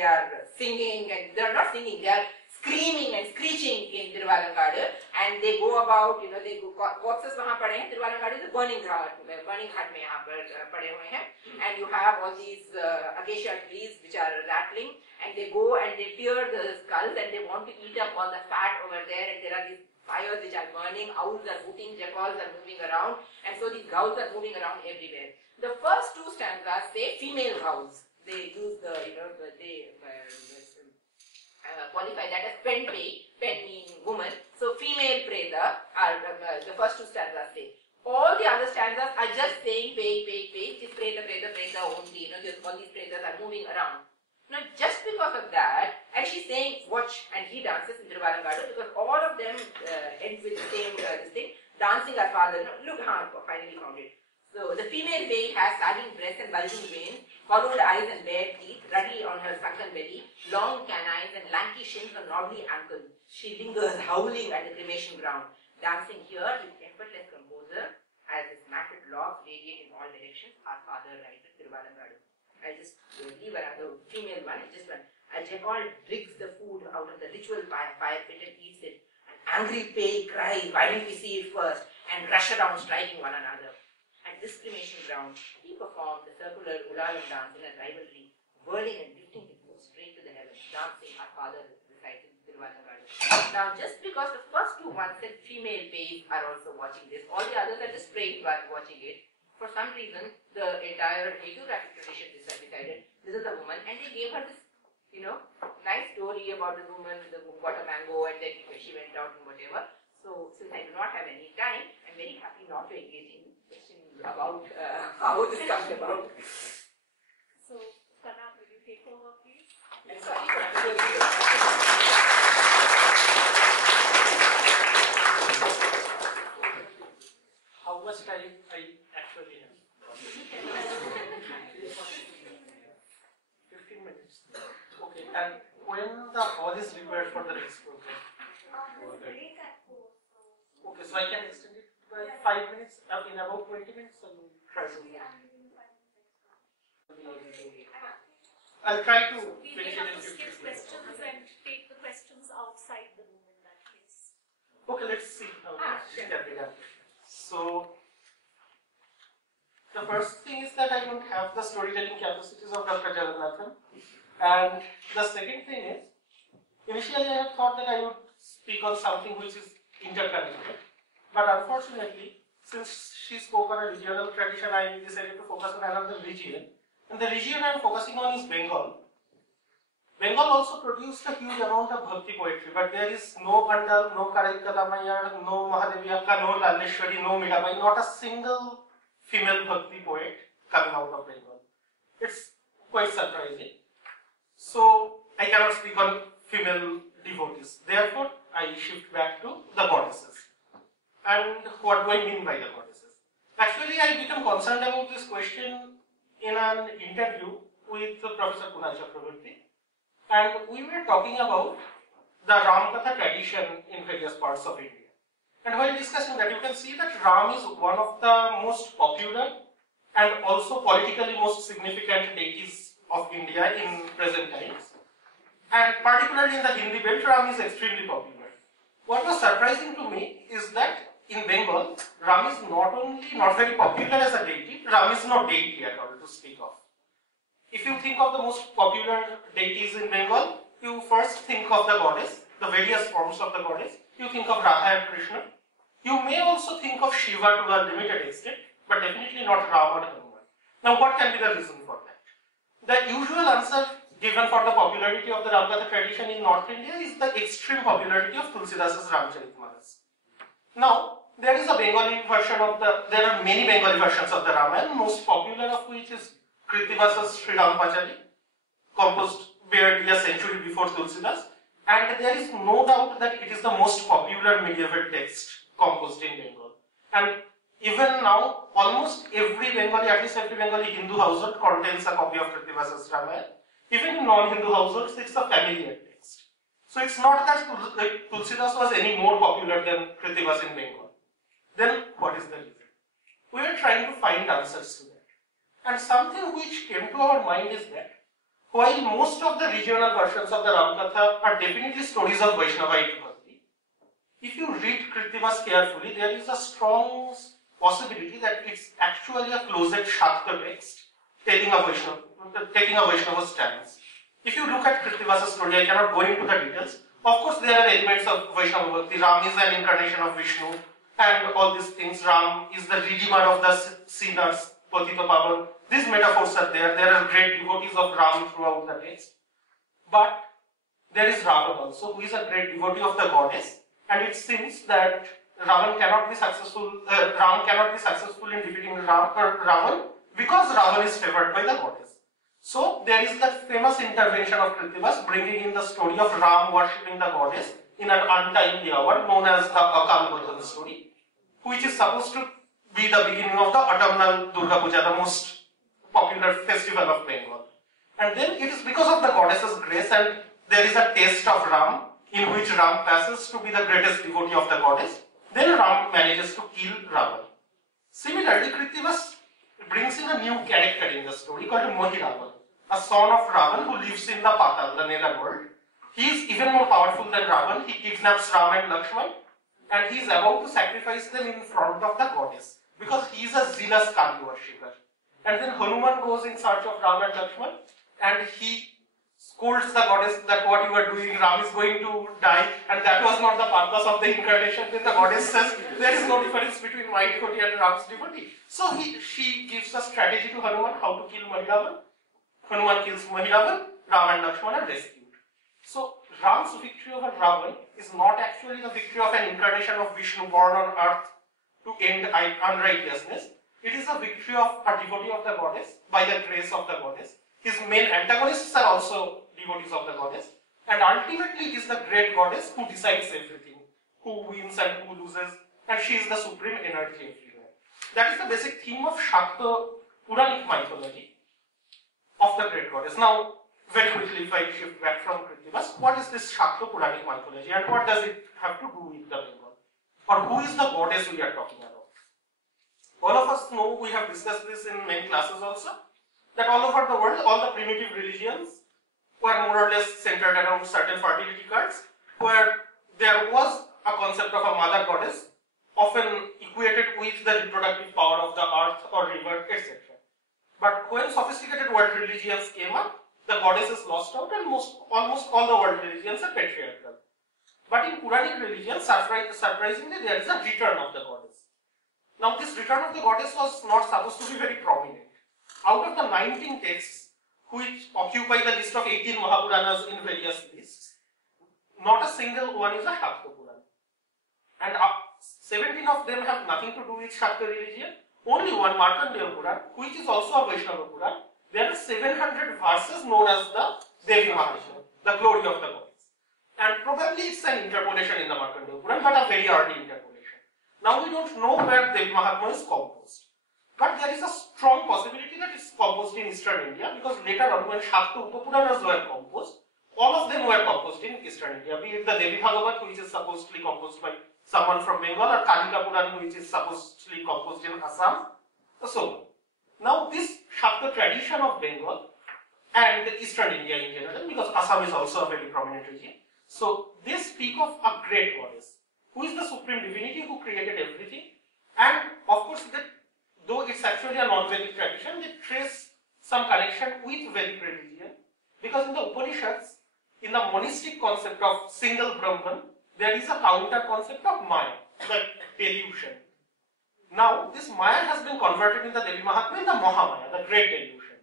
are singing, and they are not singing, they are screaming and screeching in Tiruvalangadu, and they go about, they go, corpses वहाँ पड़े हैं. Tiruvalangadu is a burning ghat में यहाँ पर पड़े हुए हैं, and you have all these acacia trees which are rattling, and they go and they tear the skulls and they want to eat up all the fat over there, and there are these fires which are burning, owls are hooting, jackals are moving around, and so these ghouls are moving around everywhere. The first two stanzas say female ghouls. They use qualify that as pen meaning woman. So female preta are the first two stanzas say. All the other stanzas are just saying pay, just preta only. All these pretas are moving around. Now, just because of that, and she's saying watch, and he dances in Tiruvalangadu, because all of them end with the same this thing, dancing our father. Look, finally found it. So the female babe has sagging breasts and bulging veins, hollowed eyes and bare teeth, ruddy on her sunken belly, long canines and lanky shins on knobbly ankles. She lingers howling at the cremation ground, dancing here with effortless composure as his matted locks radiate in all directions. Our father rides at Tiruvalangadu. I'll just leave another female one. Just one. A jackal digs the food out of the ritual fire pit and eats it. An angry pig cries, why didn't we see it first? And rush around striking one another. At this cremation ground, he performed the circular ulalam dance in a rivalry, whirling and lifting his foot straight to the heavens, dancing our father recited Tiruvalangadu. Now, just because the first two ones said female babes are also watching this, all the others are just praying while watching it. For some reason, the entire hagiographic tradition decided this is a woman, and they gave her this, nice story about the woman who got a mango and then she went out and whatever. So, since I do not have any time, I'm very happy not to engage in questions about how this comes about. So, Kanat, will you take over, please? I'm sorry for how much time I actually have? 15 minutes. Okay, and when the hall is required for the next program? Okay, so I can extend it by 5 minutes, in about 20 minutes, I will try to. I'll try to We finish may it in have to 50 skip minutes. questions and take the questions outside the room in that case. Okay, let's see how it can be done. So, the first thing is that I don't have the storytelling capacities of Dr. Jagannathan. And the second thing is, initially I had thought that I would speak on something which is interconnected. But unfortunately, since she spoke on a regional tradition, I decided to focus on another region. And the region I am focusing on is Bengal. Bengal also produced a huge amount of bhakti poetry, but there is no Bandal, no Karai Kadamayar, no Mahadevi Akka, no Laleshwari, no Mirabai, not a single female bhakti poet coming out of Bengal. It's quite surprising. So, I cannot speak on female devotees. Therefore, I shift back to the goddesses. And what do I mean by the goddesses? Actually, I became concerned about this question in an interview with Professor Kunal Chakraborty, and we were talking about the Ramkatha tradition in various parts of India. And while discussing that, you can see that Ram is one of the most popular and also politically most significant deities of India in present times. And particularly in the Hindi belt, Ram is extremely popular. What was surprising to me is that in Bengal, Ram is not only not very popular as a deity, Ram is no deity at all to speak of. If you think of the most popular deities in Bengal, you first think of the goddess, the various forms of the goddess. You think of Radha and Krishna. You may also think of Shiva to a limited extent, but definitely not Ram or Hanuman. Now, what can be the reason for that? The usual answer given for the popularity of the Ramkatha tradition in North India is the extreme popularity of Tulsidasa's Ramcharitmanas. Now, there is a Bengali version of there are many Bengali versions of the Ramayana, most popular of which is Kritivasa's Sri Ram Pachari, composed barely a century before Tulsidas, and there is no doubt that it is the most popular medieval text composed in Bengal. And even now, almost every Bengali, at least every Bengali Hindu household contains a copy of Kritivasa's Ramayana. Even in non-Hindu households, it's a familiar text. So it's not that Tulsidas was any more popular than Kritivas in Bengal. Then what is is the reason. We were trying to find answers to that. And something which came to our mind is that while most of the regional versions of the Ramakatha are definitely stories of Vaishnavite bhakti, if you read Krittivas carefully, there is a strong possibility that it's actually a closet Shakta text taking a Vaishnava stance. If you look at Krittivas' story, I cannot go into the details. Of course, there are elements of Vaishnava bhakti. Ram is an incarnation of Vishnu, and all these things. Ram is the redeemer of the sinners, Patita Pavan. These metaphors are there. There are great devotees of Ram throughout the text. But there is Ravan also, who is a great devotee of the goddess, and it seems that Ram cannot be successful in defeating Ravan because Ravan is favored by the goddess. So there is that famous intervention of Krittivas bringing in the story of Ram worshipping the goddess in an untimely hour known as the Akal Bodhan story, which is supposed to be the beginning of the autumnal Durga Puja, the most popular festival of Bengal. And then it is because of the goddess's grace, and there is a test of Ram in which Ram passes to be the greatest devotee of the goddess. Then Ram manages to kill Ravan. Similarly, Krittivas brings in a new character in the story called Mahiravan, a son of Ravan who lives in the Patal, the netherworld. He is even more powerful than Ravan. He kidnaps Ram and Lakshman, and he is about to sacrifice them in front of the goddess because he is a zealous Kali worshipper. And then Hanuman goes in search of Ram and Lakshman, and he scolds the goddess that what you are doing, Ram is going to die, and that was not the purpose of the incarnation. Then the goddess says, there is no difference between my devotee and Ram's devotee. So she gives a strategy to Hanuman how to kill Mahiravan. Hanuman kills Mahiravan, Ram and Lakshman are rescued. So Ram's victory over Ravan is not actually the victory of an incarnation of Vishnu born on earth to end unrighteousness. It is a victory of a devotee of the goddess by the grace of the goddess. His main antagonists are also devotees of the goddess, and ultimately it is the great goddess who decides everything, who wins and who loses, and she is the supreme energy everywhere. That is the basic theme of Shakta Puranic mythology of the great goddess. Now, very quickly, if I shift back from Krittivas, what is this Shakta Puranic mythology and what does it have to do with the Bengal? Or who is the goddess we are talking about? All of us know, we have discussed this in many classes also, that all over the world, all the primitive religions were more or less centered around certain fertility cults, where there was a concept of a mother goddess, often equated with the reproductive power of the earth or river, etc. But when sophisticated world religions came up, the goddesses lost out, and almost all the world religions are patriarchal. But in Puranic religion, surprisingly, there is a return of the goddess. Now, this return of the goddess was not supposed to be very prominent. Out of the 19 texts which occupy the list of 18 Mahapuranas in various lists, not a single one is a Shakta Purana. And 17 of them have nothing to do with Shakta religion. Only one, Markandeya Purana, which is also a Vaishnava Purana. There are 700 verses known as the Devi Mahatmya, the glory of the goddess. And probably it's an interpolation in the Markandeya Purana, but a very early interpolation. Now we don't know where Devi Mahatmya is composed. But there is a strong possibility that it's composed in Eastern India, because later on when Shakta Upapuranas were composed, all of them were composed in Eastern India, be it the Devi Bhagavat, which is supposedly composed by someone from Bengal, or Kalika Puran, which is supposedly composed in Assam. So, now this Shakta tradition of Bengal and Eastern India in general, because Assam is also a very prominent region, so they speak of a great goddess, who is the supreme divinity who created everything, and of course that though it's actually a non-Vedic tradition, they trace some connection with Vedic religion, because in the Upanishads, in the monistic concept of single Brahman, there is a counter concept of Maya, the delusion. Now, this Maya has been converted in the Devi Mahatmya in the Mahamaya, the great delusion.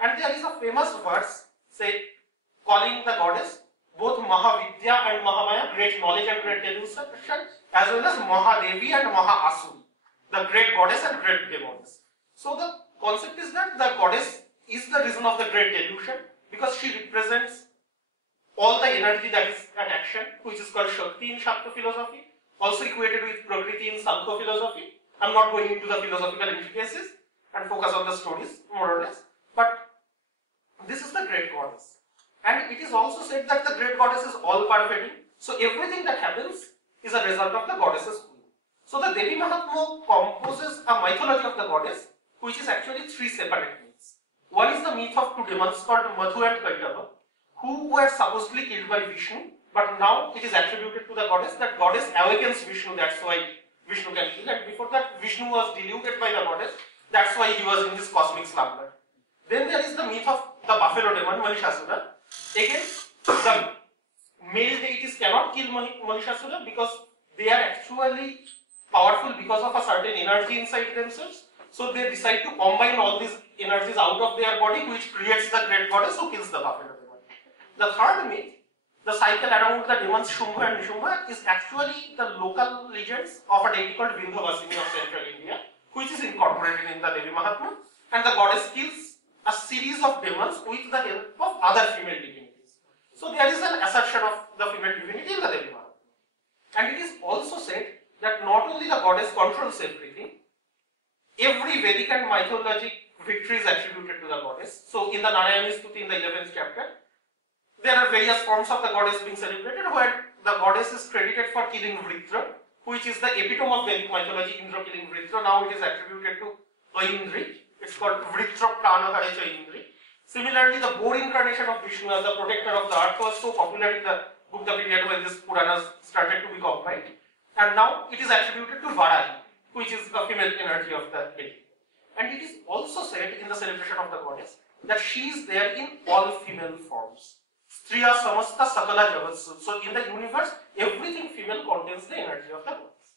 And there is a famous verse, say, calling the goddess both Mahavidya and Mahamaya, great knowledge and great delusion, as well as Mahadevi and Mahasuri, the great goddess and great demoness. So the concept is that the goddess is the reason of the great delusion, because she represents all the energy that is at action, which is called Shakti in Shakta philosophy, also equated with Prakriti in Sankhya philosophy. I am not going into the philosophical intricacies and focus on the stories more or less, but this is the great goddess. And it is also said that the great goddess is all pervading, so everything that happens is a result of the goddess's will. So the Devi Mahatmya composes a mythology of the goddess, which is actually three separate myths. One is the myth of two demons called Madhu and Kaitava, who were supposedly killed by Vishnu, but now it is attributed to the goddess that goddess awakens Vishnu, that's why Vishnu can kill, and before that Vishnu was deluded by the goddess, that's why he was in this cosmic slumber. Then there is the myth of the buffalo demon Mahishasura. Again, the male deities cannot kill Mahishasura because they are actually powerful because of a certain energy inside themselves. So they decide to combine all these energies out of their body, which creates the great goddess who kills the buffalo demon. The third myth, the cycle around the demons Shumbha and Nishumba, is actually the local legends of a deity called Vindhyavasini of central India, which is incorporated in the Devi Mahatmya, and the goddess kills a series of demons with the help of other female divinities. So there is an assertion of the female divinity in the Devi Mahatmya. And it is also said that not only the goddess controls everything, every Vedic and mythologic victory is attributed to the goddess. So in the Narayani Stuti in the 11th chapter, there are various forms of the goddess being celebrated where the goddess is credited for killing Vritra, which is the epitome of Vedic mythology, Indra killing Vritra. Now it is attributed to Aindri. It's called Vritra Prana Harecha Indri. Similarly, the boar incarnation of Vishnu as the protector of the earth was so popular in the Gupta period when this Puranas started to be compiled. And now it is attributed to Varahi, which is the female energy of the deity. And it is also said in the celebration of the goddess that she is there in all female forms. Striya Samasta Sakala Jagatsu. So in the universe, everything female contains the energy of the goddess.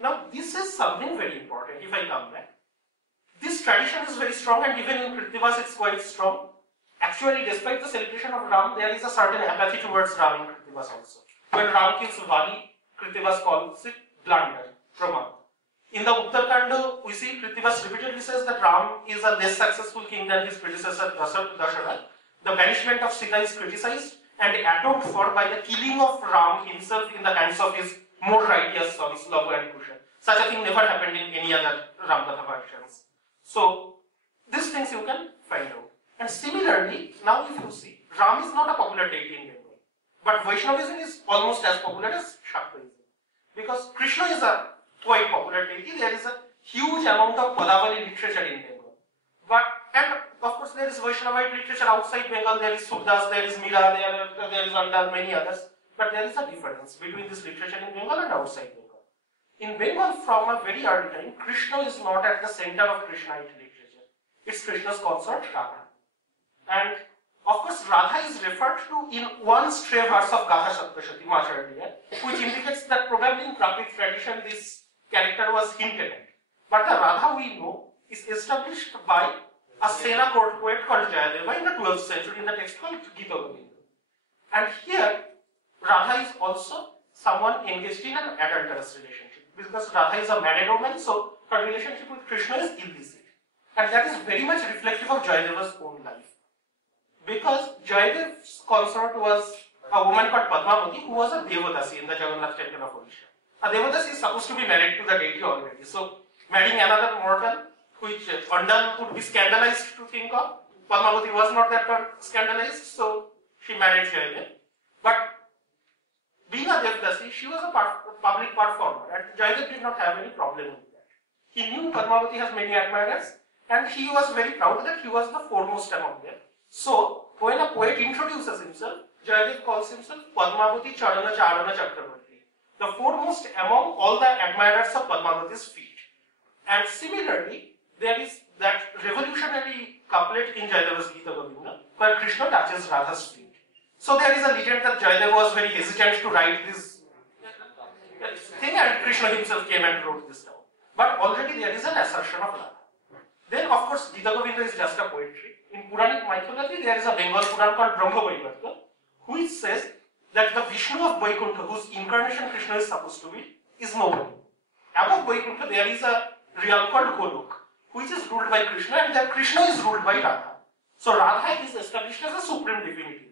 Now this is something very important if I come back. This tradition is very strong, and even in Kritivas it's quite strong. Actually, despite the celebration of Ram, there is a certain apathy towards Ram in Kritivas also. When Ram kills Vali, Kritivas calls it blunder, Pramad. In the Uttarkanda, we see Kritivas repeatedly says that Ram is a less successful king than his predecessor Dasharatha. The banishment of Sita is criticized and atoned for by the killing of Ram himself in the hands of his more righteous sons, Lava and Kusha. Such a thing never happened in any other Ramkatha versions. So, these things you can find out. And similarly, now if you see, Ram is not a popular deity in Bengal. But Vaishnavism is almost as popular as Shaktaism. Because Krishna is a quite popular deity, there is a huge amount of Padavali literature in Bengal. And of course there is Vaishnavite literature outside Bengal, there is Suddas, there is Mira, there is Andal, many others. But there is a difference between this literature in Bengal and outside Bengal. In Bengal, from a very early time, Krishna is not at the center of Krishnite literature. It's Krishna's consort Radha. And of course, Radha is referred to in one stray verse of Gatha Saptashati much earlier, which indicates that probably in Prakrit tradition this character was hinted at. But the Radha we know is established by a Sena court poet called Jayadeva in the 12th century in the text called Gita Govinda. And here, Radha is also someone engaged in an adulterous relationship. Because Radha is a married woman, so her relationship with Krishna is illicit. And that is very much reflective of Jayadeva's own life. Because Jayadeva's consort was a woman called Padmavati who was a Devatasi in the Jagannath temple of Odisha. A Devatasi is supposed to be married to the deity already. So, marrying another mortal, which Andal would be scandalized to think of. Padmavati was not that scandalized, so she married Jayadeva. But being a Devdasi, she was a public performer, and Jayadeva did not have any problem with that. He knew Padmavati has many admirers, and he was very proud that he was the foremost among them. So, when a poet introduces himself, Jayadeva calls himself Padmavati Charana Charana Chakravarti, the foremost among all the admirers of Padmavati's feet. And similarly, there is that revolutionary couplet in Jayadeva's Gita Govinda, where Krishna touches Radha's feet. So there is a legend that Jayadeva was very hesitant to write this thing, and Krishna himself came and wrote this down. But already there is an assertion of Radha. Then of course Gita Govinda is just a poetry. In Puranic mythology there is a Bengal Puran called Brahma Vaivarta, which says that the Vishnu of Vaikuntha, whose incarnation Krishna is supposed to be, is nobody. Above Vaikuntha there is a realm called Golok, which is ruled by Krishna, and that Krishna is ruled by Radha. So Radha is established as a supreme divinity.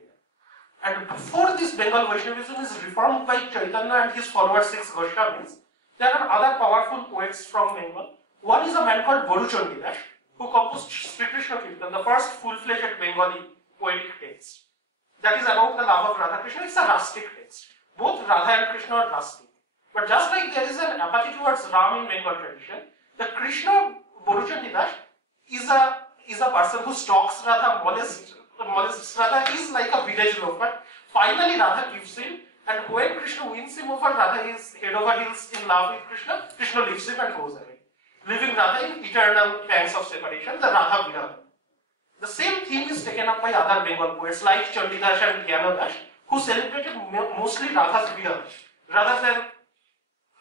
And before this Bengal Vaishnavism is reformed by Chaitanya and his followers 6 Goswamis, there are other powerful poets from Bengal. One is a man called Boru Chandidash, who composed Sri Krishna Kirtan, the first full-fledged Bengali poetic text. That is about the love of Radha Krishna. It's a rustic text. Both Radha and Krishna are rustic. But just like there is an apathy towards Ram in Bengal tradition, the Krishna Boruchandidas is a person who stalks Radha, molests Radha, is like a village loafer. Finally, Radha gives in, and when Krishna wins him over, Radha is head over heels in love with Krishna. Krishna leaves him and goes away, leaving Radha in eternal pangs of separation, the Radha Viraha. The same theme is taken up by other Bengal poets like Chandidas and Gyanadas, who celebrated mostly Radha's Viraha. Rather than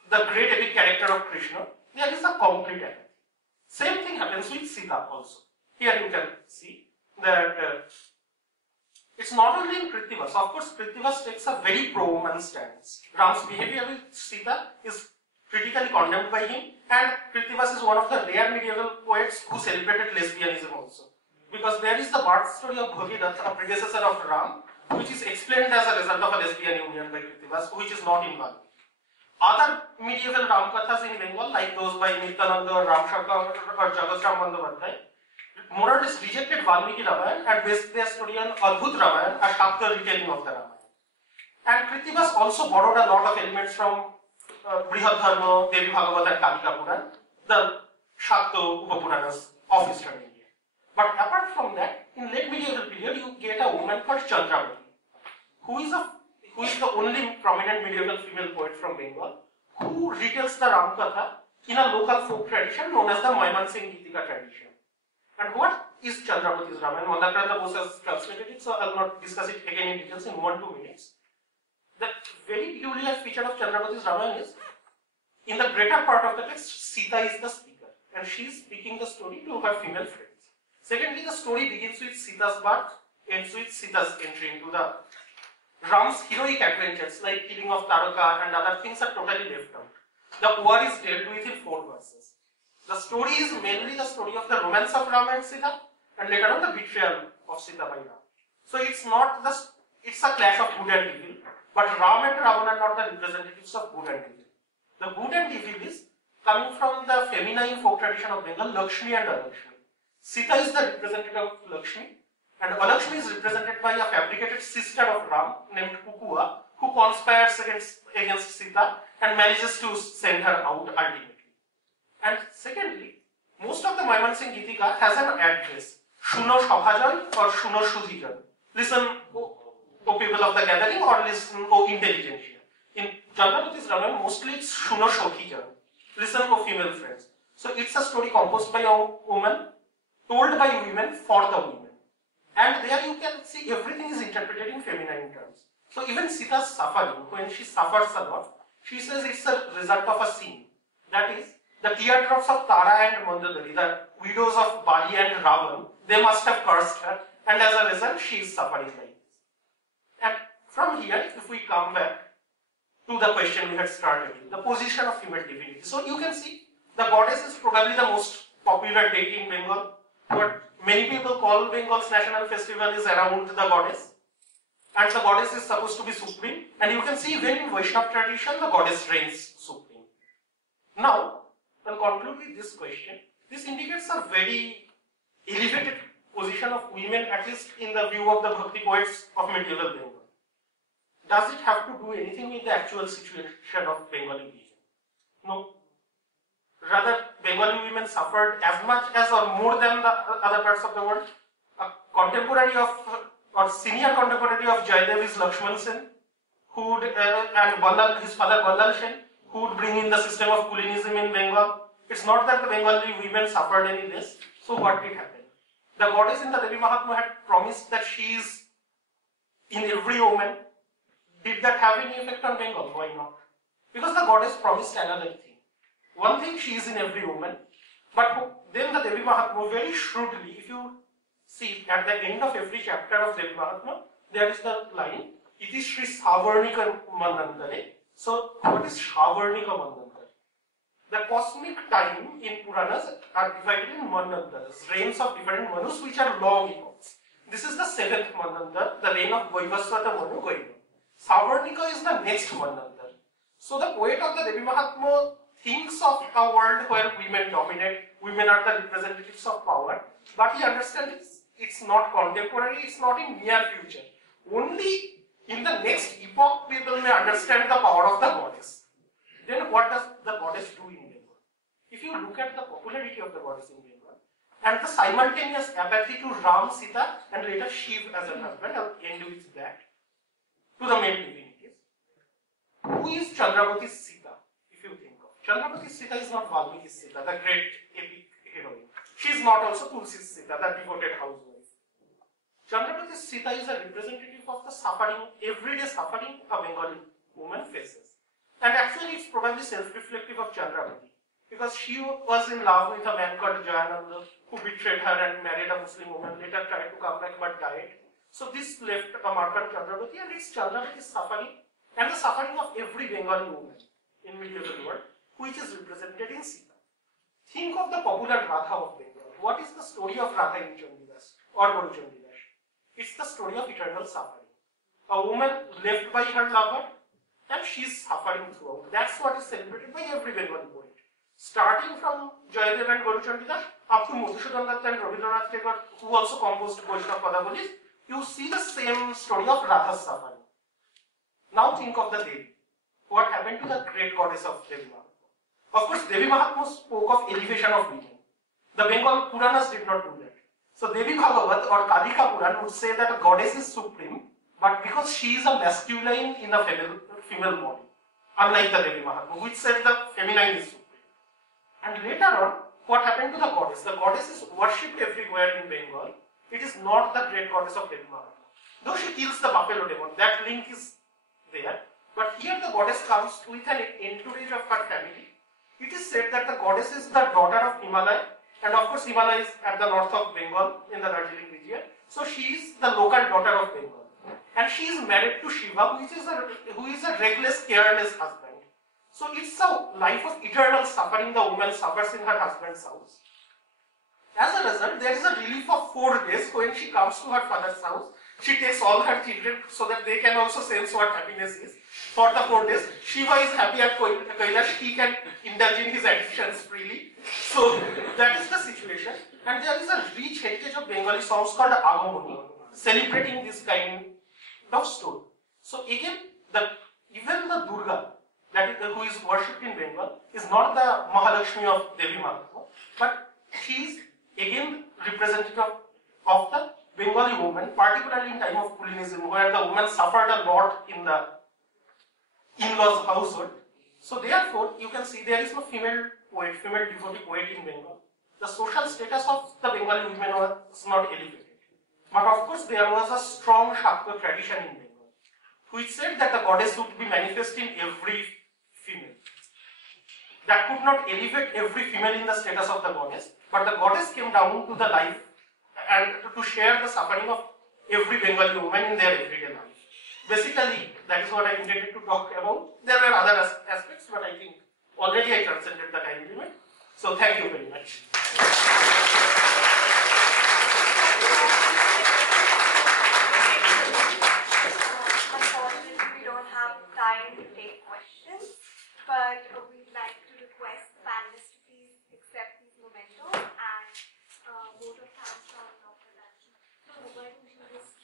the great epic character of Krishna, there is a complete apathy. Same thing happens with Sita also. Here you can see that it's not only in Prithivas. Of course, Prithivas takes a very pro-woman stance. Ram's behavior with Sita is critically condemned by him, and Prithivas is one of the rare medieval poets who celebrated lesbianism also. Because there is the birth story of Bhagidath, a predecessor of Ram, which is explained as a result of a lesbian union by Prithivas, which is not in Valmiki. Other medieval Ram Kathas in Bengal, like those by Nityananda or Ramshaka or Jagatram Bandyopadhyay, more or less rejected Valmiki Ramayana and based their story on Adbhut Ramayana, a Shakta retelling of the Ramayana. And Prithivas also borrowed a lot of elements from Brihad Dharma, Devi Bhagavad and Kalika Puran, the Shakta Upapuranas of Eastern India. But apart from that, in late medieval period, you get a woman called Chandramati, who is the only prominent medieval female poet from Bengal, who retells the Ram Katha in a local folk tradition known as the Maimansingh Gitika tradition. And what is Chandramati's Ramayana? Mandakranta Bose has translated it, so I will not discuss it again in details in 1-2 minutes. The very peculiar feature of Chandramati's Ramayana is, in the greater part of the text, Sita is the speaker, and she is speaking the story to her female friends. Secondly, the story begins with Sita's birth, ends with Sita's entry into the Ram's heroic adventures like killing of Taraka and other things are totally left out. The war is dealt with in 4 verses. The story is mainly the story of the romance of Ram and Sita, and later on the betrayal of Sita by Ram. So it's a clash of good and evil, but Ram and Ravana are not the representatives of good and evil. The good and evil is coming from the feminine folk tradition of Bengal, Lakshmi and Alakshmi. Sita is the representative of Lakshmi, and Alakshmi is represented by a fabricated sister of Ram named Kukua, who conspires against Sita and manages to send her out ultimately. And secondly, most of the Maimansingh Gitika has an address, Shuno Sabhajan or Shuno Sudhijan. Listen, O people of the gathering, or listen, O intelligentsia. In Chandramati's Ramayana, mostly it's Shuno Shokhijan. Listen, O female friends. So it's a story composed by a woman, told by women for the women. And there you can see everything is interpreted in feminine terms. So even Sita's suffering, when she suffers a lot, she says it's a result of a sin. That is, the teardrops of Tara and Mandadari, the widows of Bali and Ravan, they must have cursed her, and as a result, she is suffering like this. And from here, if we come back to the question we had started with, the position of female divinity. So you can see, the goddess is probably the most popular date in Bengal. What many people call Bengal's national festival is around the goddess. And the goddess is supposed to be supreme. And you can see even in Vaishnava tradition, the goddess reigns supreme. Now, I'll conclude with this question. This indicates a very elevated position of women, at least in the view of the Bhakti poets of medieval Bengal. Does it have to do anything with the actual situation of Bengali region? No. Rather, Bengali women suffered as much as or more than the other parts of the world. A contemporary of, or senior contemporary of Jaydev is Lakshman Sen, who would, and his father Ballal Sen, who would bring in the system of Kulinism in Bengal. It's not that the Bengali women suffered any less. So what did happen? The goddess in the Devi Mahatma had promised that she is in every woman. Did that have any effect on Bengal? Why not? Because the goddess promised another thing. One thing, she is in every woman, but then the Devi Mahatma, very shrewdly, if you see at the end of every chapter of Devi Mahatma, there is the line, Iti Shri Savarnika Mandantare. So, what is Savarnika Mandantare? The cosmic time in Puranas are divided in Mandantaras, reigns of different Manus which are long epochs. This is the 7th Mandantar, the reign of Vaivasvata Manu Goiva. Savarnika is the next Mandantar. So, the poet of the Devi Mahatma thinks of a world where women dominate, women are the representatives of power, but he understands it's not contemporary, it's not in near future. Only in the next epoch people may understand the power of the goddess. then what does the goddess do in Bengal? If you look at the popularity of the goddess in Bengal and the simultaneous apathy to Ram, Sita, and later Shiv as her husband, I'll end with that, to the male divinities. Who is Chandrapati's Sita, if you think of? Chandrapati's Sita is not Valmiki's Sita, the great epic heroine. She is not also Tulsi's Sita, the devoted housewife. Chandrapati's Sita is a representative of the suffering, everyday suffering a Bengali woman faces. And actually it's probably self-reflective of Chandrapati, because she was in love with a man called Jayananda who betrayed her and married a Muslim woman, later tried to come back but died. So this left a mark on Chandrapati, and it's Chandrapati's suffering and the suffering of every Bengali woman in medieval world, which is represented in Sita. Think of the popular Radha of Bengal. What is the story of Radha in Chandidas or Guru Chandidas? It's the story of eternal suffering. A woman left by her lover and she is suffering throughout. That's what is celebrated by every Bengali poet. Starting from Jayadev and Guru Chandidas up to Madhusudan Datta and Rabindranath Tagore, who also composed Vaishnava Padabolis, you see the same story of Radha's suffering. Now think of the Devi. What happened to the great goddess of Devi Mahatma? Of course, Devi Mahatma spoke of elevation of women. The Bengal Puranas did not do that. So Devi Bhagavat or Kalika Puran would say that a goddess is supreme, but because she is a masculine in a female body, unlike the Devi Mahatma, which said the feminine is supreme. And later on, what happened to the goddess? The goddess is worshipped everywhere in Bengal. It is not the great goddess of Devi Mahatma. Though she kills the buffalo demon, that link is there. But here the goddess comes with an entourage of her family. It is said that the goddess is the daughter of Himalaya, and of course Himalaya is at the north of Bengal in the Darjeeling region. So she is the local daughter of Bengal, and she is married to Shiva, who is a reckless, careless husband. So it's a life of eternal suffering the woman suffers in her husband's house. As a result, there is a relief of 4 days when she comes to her father's house. She takes all her children so that they can also sense what happiness is. For the 4 days, Shiva is happy at Kailash, he can indulge in his addictions freely. So that is the situation. And there is a rich heritage of Bengali songs called Agamoni, celebrating this kind of story. So again, even the Durga, who is worshipped in Bengal, is not the Mahalakshmi of Devi Mahatma, but she is again representative of the Bengali woman, particularly in time of Kulinism, where the woman suffered a lot in the in-laws household. So therefore, you can see there is no female poet, female devotee poet in Bengal. The social status of the Bengali women was not elevated. But of course, there was a strong Shakta tradition in Bengal, which said that the goddess would be manifest in every female. That could not elevate every female in the status of the goddess, but the goddess came down to the life and to share the suffering of every Bengali woman in their everyday life. Basically, that is what I intended to talk about. There were other aspects, but I think already I transcended the time limit. So thank you very much. Unfortunately, we don't have time to take questions, but we'd like to request the panelists to please accept these mementos and vote of thanks from Dr. Dashi. So, why don't you just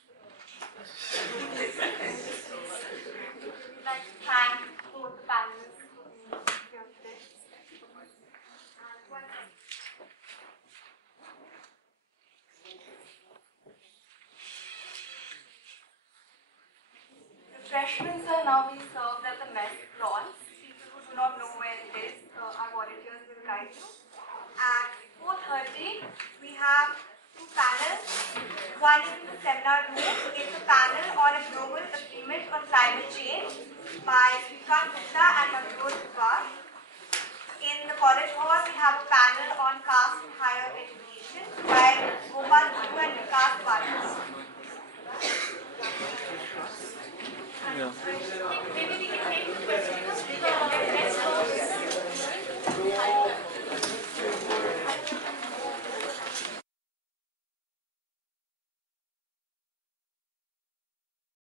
we'd like to thank both the panelists for being here today. And one refreshments are now being served at the mess lawns. People who do not know where it is, our volunteers will guide you. At 4:30, we have 2 panels. One is in the seminar room. It's a panel on a global agreement on climate change by Srikant Gupta and Manzoor Dubbar. In the college hall, we have a panel on caste and higher education by